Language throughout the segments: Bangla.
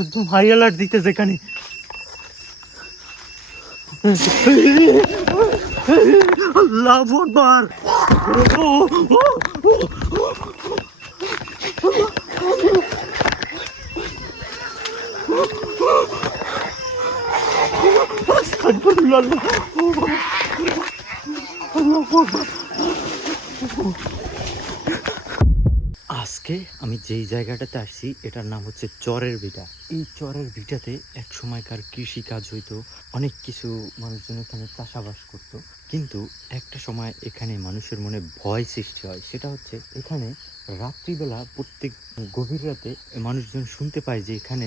একদম হাই অ্যালার্ট দিতে যেখানে আল্লাহু আকবার। আজকে আমি যেই জায়গাটাতে আসছি এটার নাম হচ্ছে চরের ভিটা। এই চরের ভিটাতে এক সময়কার কৃষি কাজ হইতো, অনেক কিছু মানুষজন এখানে চাষাবাস করতো। কিন্তু একটা সময় এখানে মানুষের মনে ভয় সৃষ্টি হয়, সেটা হচ্ছে এখানে রাত্রিবেলা প্রত্যেক গভীর রাতে মানুষজন শুনতে পায় যে এখানে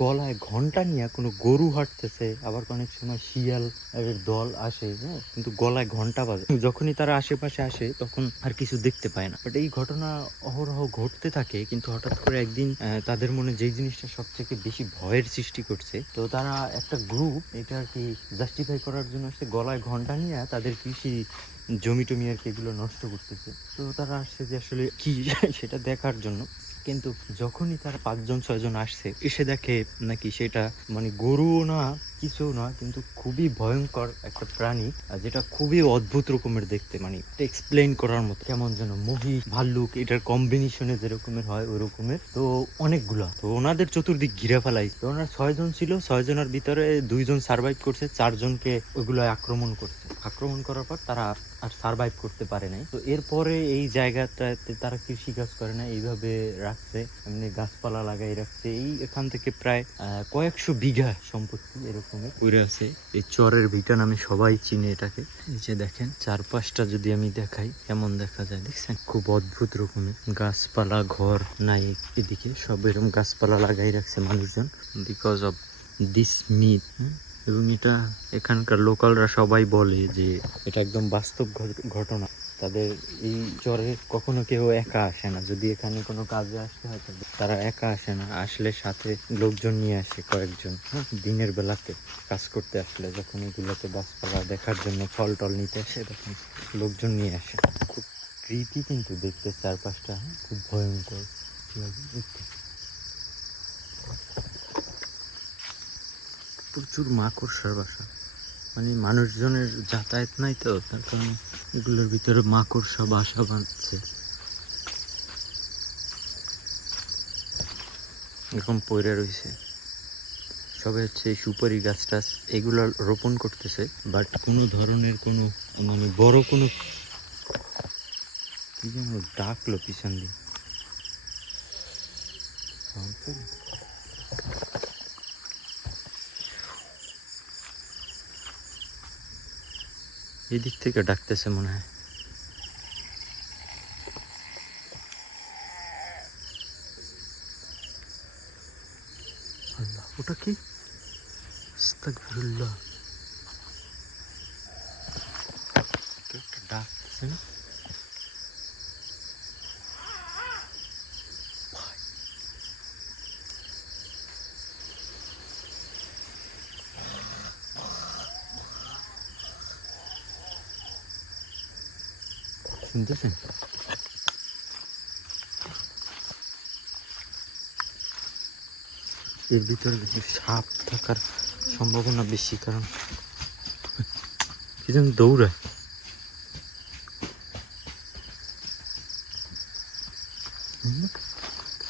গলায় ঘন্টা নিয়ে কোনো গরু হাঁটতেছে, আবার অনেক সময় শিয়াল এর দল আসে, হ্যাঁ, কিন্তু গলায় ঘন্টা বাজে। যখনই তারা আশেপাশে আসে তখন আর কিছু দেখতে পায় না। বাট এই ঘটনা অহরহ ঘটতে থাকে, কিন্তু হঠাৎ করে একদিন তাদের মনে যেই জিনিসটা সবথেকে বেশি ভয়ের সৃষ্টি করছে, তো তারা একটা গ্রুপ এটা আর কি জাস্টিফাই করার জন্য আসছে গলায় ঘন্টা নিয়ে তাদের কৃষি জমি টমি আর কি এগুলো নষ্ট করতেছে। তো তারা আসছে যে আসলে কি সেটা দেখার জন্য। কিন্তু যখনই তারা 5-6 জন আসছে, এসে দেখে নাকি সেটা মানে গরুও না, কিছু না, কিন্তু খুবই ভয়ঙ্কর একটা প্রাণী, যেটা খুবই অদ্ভুত রকমের দেখতে, মানে এক্সপ্লেন করার মতো, কেমন যেন মহিষ ভাল্লুক এটার কম্বিনেশনে যেরকমের হয় ওই রকমের। তো অনেকগুলা, তো ওনাদের চতুর্দিক ঘিরে ফেলাই। তো ওনার 6 জন ছিল, 6 জনের ভিতরে 2 জন সার্ভাইভ করছে, 4 জনকে ওইগুলো আক্রমণ করছে। আক্রমণ করার পর তারা আর সার্ভাইভ করতে পারে নাই। তো এরপরে এই জায়গাটাতে তারা কৃষি কাজ করে না, এইভাবে রাখছে, এমনি গাছপালা লাগাই রাখছে। এই এখান থেকে প্রায় কয়েকশো বিঘা সম্পত্তি এরকমের পড়ে আছে। এই চরের ভিটা নামে সবাই চিনে এটাকে। এই যে দেখেন চারপাশটা যদি আমি দেখাই কেমন দেখা যায়, দেখছেন খুব অদ্ভুত রকমের গাছপালা, ঘর নাই এদিকে, সব এরকম গাছপালা লাগাই রাখছে মানুষজন বিকজ অফ দিস মিথ। এবং এটা এখানকার লোকালরা সবাই বলে যে এটা একদম বাস্তব ঘটনা। তাদের এই চরে কখনো কেউ একা আসে না, যদি এখানে কোনো কাজে আসতে হয় তারা একা আসে না, আসলে সাথে লোকজন নিয়ে আসে কয়েকজন। দিনের বেলাতে কাজ করতে আসলে, যখন এগুলোতে গাছপালা দেখার জন্য ফল টল নিতে আসে তখন লোকজন নিয়ে আসে। খুব ক্রিপি কিন্তু দেখতে চারপাশটা, খুব ভয়ঙ্কর দেখতে। প্রচুর মাকড়সার বাসা, মানে মানুষজনের যাতায়াত নাই তো, তার কারণে এগুলোর ভিতরে মাকড়সা বাসা বাঁধছে। এরকম পয়রা রয়েছে সবে, হচ্ছে সুপারি গাছ টাছ এগুলো রোপণ করতেছে, বাট কোনো ধরনের কোনো মানে বড় কোনো কি যেন ডাকলো পিছন দিয়ে। এদিক থেকে ডাকতেছে মনে হয়। আল্লাহ, ওটা কি? আস্তাগফিরুল্লাহ, একটা ডাকতেছে না? শুনতেছেন? এর ভিতরে বেশি সাপ থাকার সম্ভাবনা বেশি, কারণ কি যেন দৌড়ায়।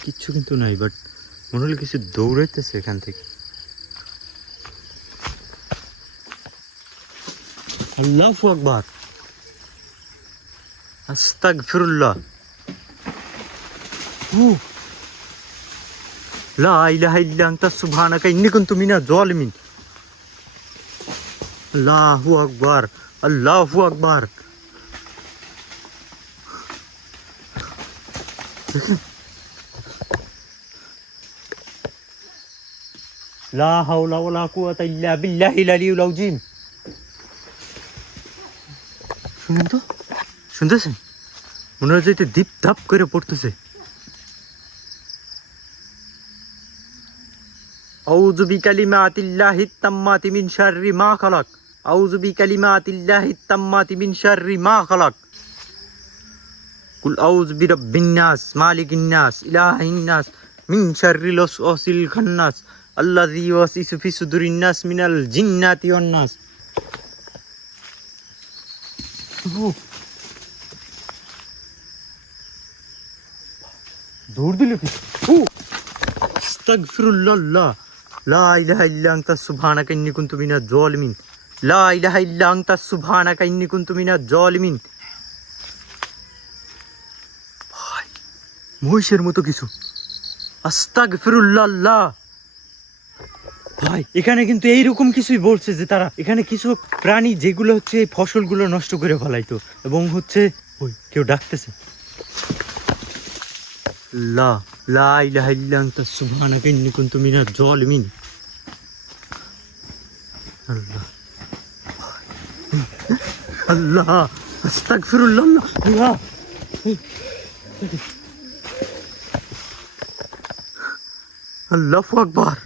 কিচ্ছু কিন্তু নাই, বাট মনে হলো কিছু দৌড়াইতেছে এখান থেকে। আল্লাহু আকবার, আস্তাগফিরুল্লাহ, লা ইলাহা ইল্লা আনতা সুবহানাকা ইন্নী কুনতু মিনাজ জালিমিন। আল্লাহু আকবার, আল্লাহু আকবার। লা হাওলা ওয়ালা কুওয়াতা ইল্লা বিল্লাহিল আলিয়্যিল আযীম। শুনুন তো, শুনতেছেন? মনে হচ্ছে এটা দীপ ধাপ করে পড়তেছে। আউযু বিকালিমাতিল্লাহিত তাম্মাতি মিন শাররি মা খালাক। আউযু বিকালিমাতিল্লাহিত তাম্মাতি মিন শাররি মা খালাক। কুল আউযু বিরাব্বিন নাস, মালিকিন নাস, ইলাহিন নাস, মিন শাররিল ওয়াসওয়াসিল খান্নাস আল্লাযী ইউওয়াসওয়িসু ফি সুদুরিন নাস মিনাল জিন্নাতি ওয়ান নাস। দৌড় দিল কি? আস্তাগফিরুল্লাহ, লা ইলাহা ইল্লা আনতা সুবহানাকা ইন্নী কুনতু মিনাজ জালিমিন, লা ইলাহা ইল্লা আনতা সুবহানাকা ইন্নী কুনতু মিনাজ জালিমিন। ভাই মহিষের মতো কিছু, আস্তাগফিরুল্লাহ। ভাই এখানে কিন্তু এইরকম কিছুই বলছে যে তারা এখানে কিছু প্রাণী যেগুলো হচ্ছে এই ফসলগুলো নষ্ট করে ফেলাইতো, এবং হচ্ছে ওই কেউ ডাকতেছে, লা লা ইলাহা ইল্লা আনতা সুবহানাকা ইন্নী কুনতু মিনাজ জালিমিন। আল্লাহ আল্লাহ, আস্তাগফিরুল্লাহ, আল্লাহ। আল্লাহু আকবার।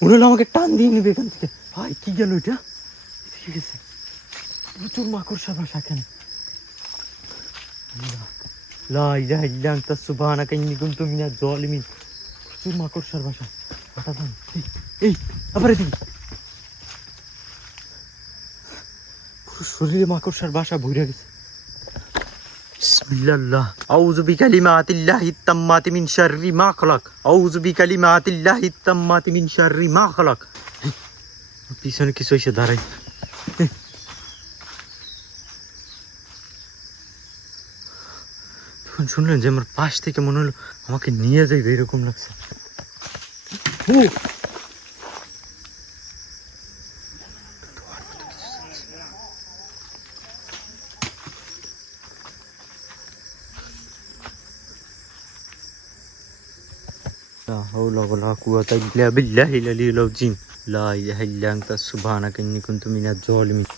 মনে হলো আমাকে টান দিয়ে নেবে এখান থেকে। ভাই কি গেল এটা? ঠিক আছে, প্রচুর মাকড়সার বাসা এখানে। লা ইলাহা ইল্লা আনতা সুবহানাকা ইন্নী কুনতু মিনাজ জালিমিন। প্রচুর মাকড়সার বাসা। এই আবার এদিকে পুরো শরীরে মাকড়সার বাসা ভরে গেছে। বিসমিল্লাহ, আউযু বিকালিমাতিল্লাহিত তাম্মাতি মিন শাররি মা খালাক, আউযু বিকালিমাতিল্লাহিত তাম্মাতি মিন শাররি মা খালাক। পিছনে কিছু এসে দাঁড়াই। তখন শুনলেন যে আমার পাশ থেকে মনে হলো আমাকে নিয়ে যাইবে, এরকম লাগছে। লা হাওলা ওয়ালা কুওয়াতা ইল্লা বিল্লাহিল আলিয়্যিল আযীম, লা ইলাহা ইল্লা আনতা সুবহানাকা ইন্নী কুনতু মিনাজ জালিমিন।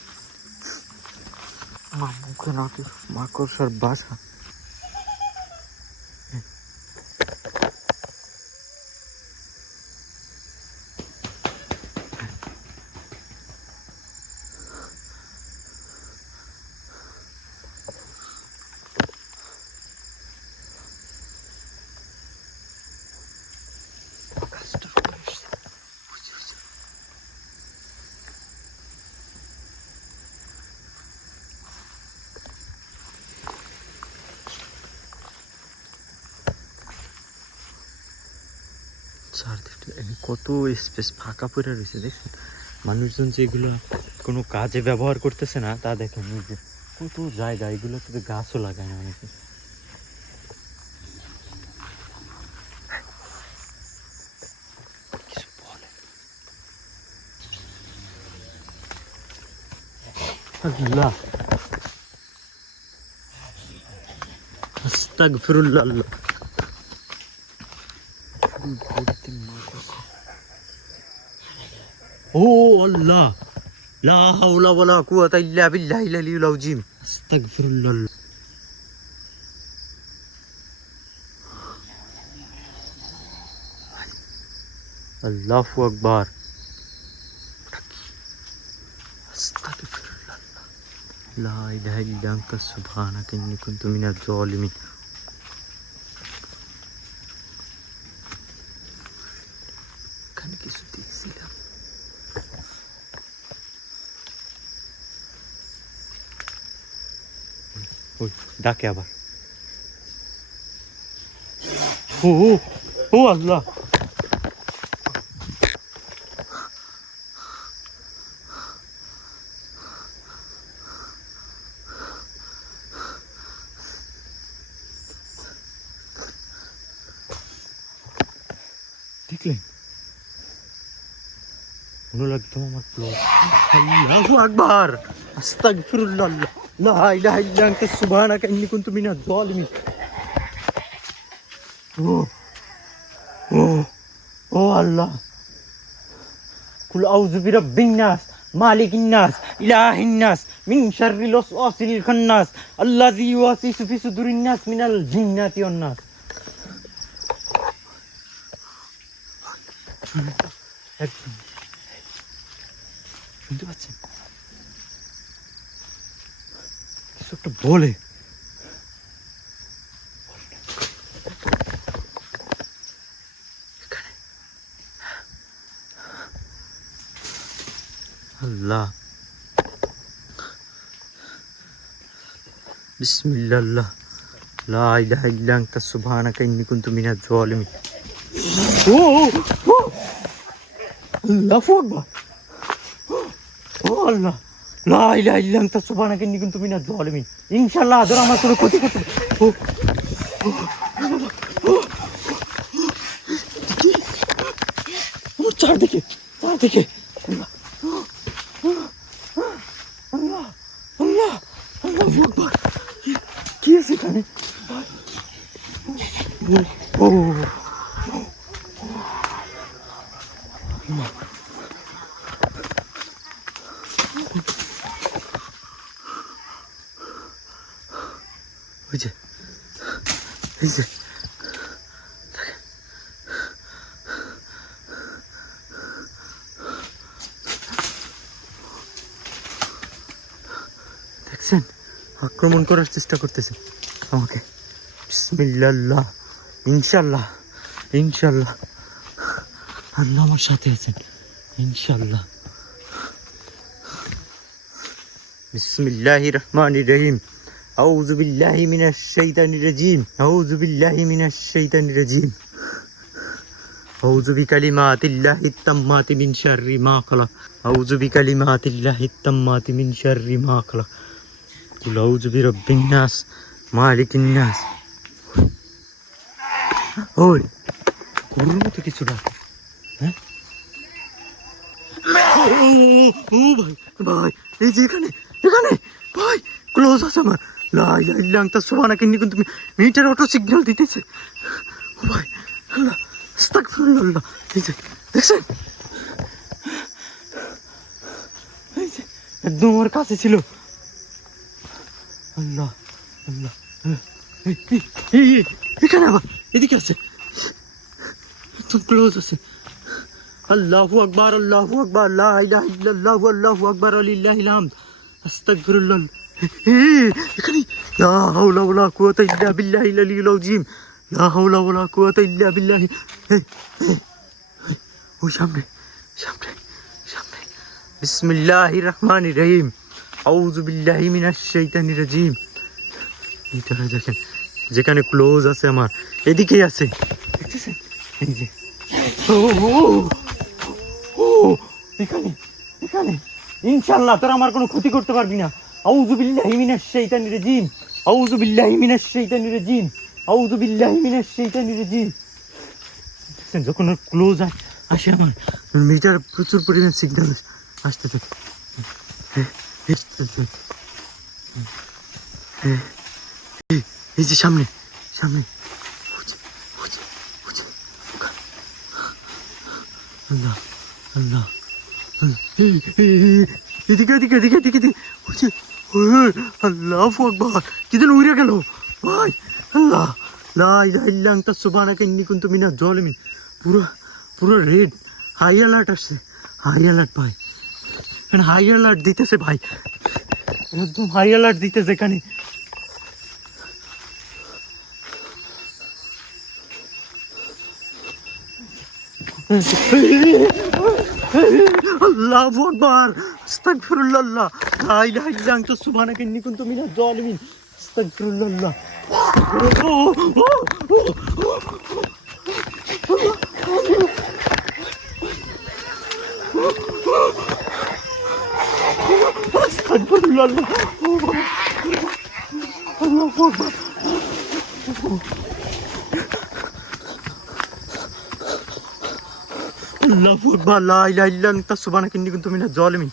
আমার মুখে নাকি মাকড়সার বাসা। চারদিকটা কত স্পেস ফাঁকা পড়ে রয়েছে, দেখছেন? মানুষজন যেগুলো কোনো কাজে ব্যবহার করতেছে না তা দেখেন, যে কত জায়গা, এগুলো তো গাছও লাগায় না অনেকে। কিছু বলে আল্লাহ, আস্তাগফিরুল্লাহ। ও আল্লাহ, লা হাওলা ওয়ালা কুওয়াতা ইল্লা বিল্লাহিল আলিয়্যিল আযীম, আস্তাগফিরুল্লাহ। আল্লাহু আকবার। আস্তাগফিরুল্লাহ, লা ইলাহা ইল্লা আনতা সুবহানাকা ইন্নী কুনতু মিনাজ জালিমিন। এখানে কিছু দেখছিলাম। ওই ডাকে আবার। ও ও ও আল্লাহ, দেখলেন? মনে লাগতো আমার প্লট। আল্লাহু আকবার, আস্তাগফিরুল্লাহ, লা ইলাহা ইল্লা আনতা সুবহানাকা ইন্নী কুনতু মিনাজ জালিমিন। ও ও ও আল্লাহ, কুল আউযু বিরাব্বিন নাস মালিকিন নাস ইলাহিন নাস মিন শাররিল ওয়াসওয়াসিল খান্নাস আল্লাযী ইউওয়াসওয়িসু ফি সুদুরিন নাস মিনাল জিন্নাতি ওয়ান নাস। একদম শুনতে পাচ্ছেন? কিছু একটা বলে। আল্লাহ বিসমিল্লাহ লা ইলাহা ইল্লা আনতা সুবহানাকা ইন্নী কুনতু মিনাজ জালিমিন ও ও আল্লাহু আকবার ও আল্লাহ লা ইলাহা ইল্লা আনতা সুবহানাকা ইন্নী কুনতু মিনাজ জালিমিন ইনশাআল্লাহ আদর আমার কোনো ক্ষতি করতে ও চারদিকে আল্লাহ আল্লাহ আল্লাহ আল্লাহু আকবার কি আছে এখানে ও ওই যে এই যে দেখছেন আক্রমণ করার চেষ্টা করতেছে আমাকে বিসমিল্লাহ ইনশাআল্লাহ ইনশাআল্লাহ আল্লাহ আমার সাথে আছেন ইনশাআল্লাহ বিসমিল্লাহির রহমানির রহিম আউযু বিল্লাহি মিনাশ শাইতানির রাজিম আউযু বিল্লাহি মিনাশ শাইতানির রাজিম আউযু বিকালিমাতিল্লাহিত তাম্মাতি মিন শাররি মা খালাক আউযু বিকালিমাতিল্লাহিত তাম্মাতি মিন শাররি মা খালাক কুল আউযু বিরাব্বিন নাস মালিকিন নাস ওই কোন মতো কিছু না হ্যাঁ ও ভাই ভাই এই যে এখানে ভাই ক্লোজ আছে আমার লা ইলাহা ইল্লা আনতা সুবহানাকা ইন্নী কুনতু মিটার অটো সিগন্যাল দিতেছে ও ভাই আল্লাহ আস্তাগফিরুল্লাহ এই যে দেখছেন এই যে একদম আমার কাছে ছিল আল্লাহ আল্লাহ এখানে আবার এদিকে আছে একদম ক্লোজ আছে আল্লাহু আকবার লা ইলাহা ইল্লাল্লাহু আল্লাহু আকবার লিল্লাহিল হামদ আস্তাগফিরুল্লাহ এখানে লা হাওলা ওয়ালা কুওয়াতা ইল্লা বিল্লাহিল আলিয়্যিল আযীম লা হাওলা ওয়ালা কুওয়াতা ইল্লা বিল্লাহি ওই সামনে বিসমিল্লাহির রহমানির রহিম আউযু বিল্লাহি মিনাশ শাইতানির রাজিম এটা দেখেন যেখানে ক্লোজ আছে আমার এদিকেই আছে দেখতেছেন এই যে এখানে ইনশাআল্লাহ তোরা আমার কোনো ক্ষতি করতে পারবি না আউযু বিল্লাহি মিনাশ শাইতানির রাজিম আউযু বিল্লাহি মিনাশ শাইতানির রাজিম আউযু বিল্লাহি মিনাশ শাইতানির রাজিম যখন ক্লোজ আসে আমার মিটার প্রচুর পরিমাণ সিগন্যাল আসতে থাকে এই যে সামনে আল্লাহ আল্লাহ এদিকে আল্লাহু আকবার কি যেন উড়ে গেল ভাই আল্লাহ লা ইলাহা ইল্লা আনতা সুবহানাকা ইন্নী কুনতু মিনাজ জালিমিন পুরো রেড হাই অ্যালার্ট আসছে হাই অ্যালার্ট ভাই এখানে হাই অ্যালার্ট দিতেছে ভাই একদম হাই অ্যালার্ট দিতেছে এখানে আল্লাহু আকবার আস্তাগফিরুল্লাহ লা ইলাহা ইল্লা আনতা সুবহানাকা ইন্নী কুনতু মিনাজ জালিমিন আস্তাগফিরুল্লাহ আস্তাগফিরুল্লাহ আল্লাহু আকবার আল্লাহু আকবার লা ইলাহা ইল্লা আনতা সুবহানাকা ইন্নী কুনতু মিনাজ জালিমিন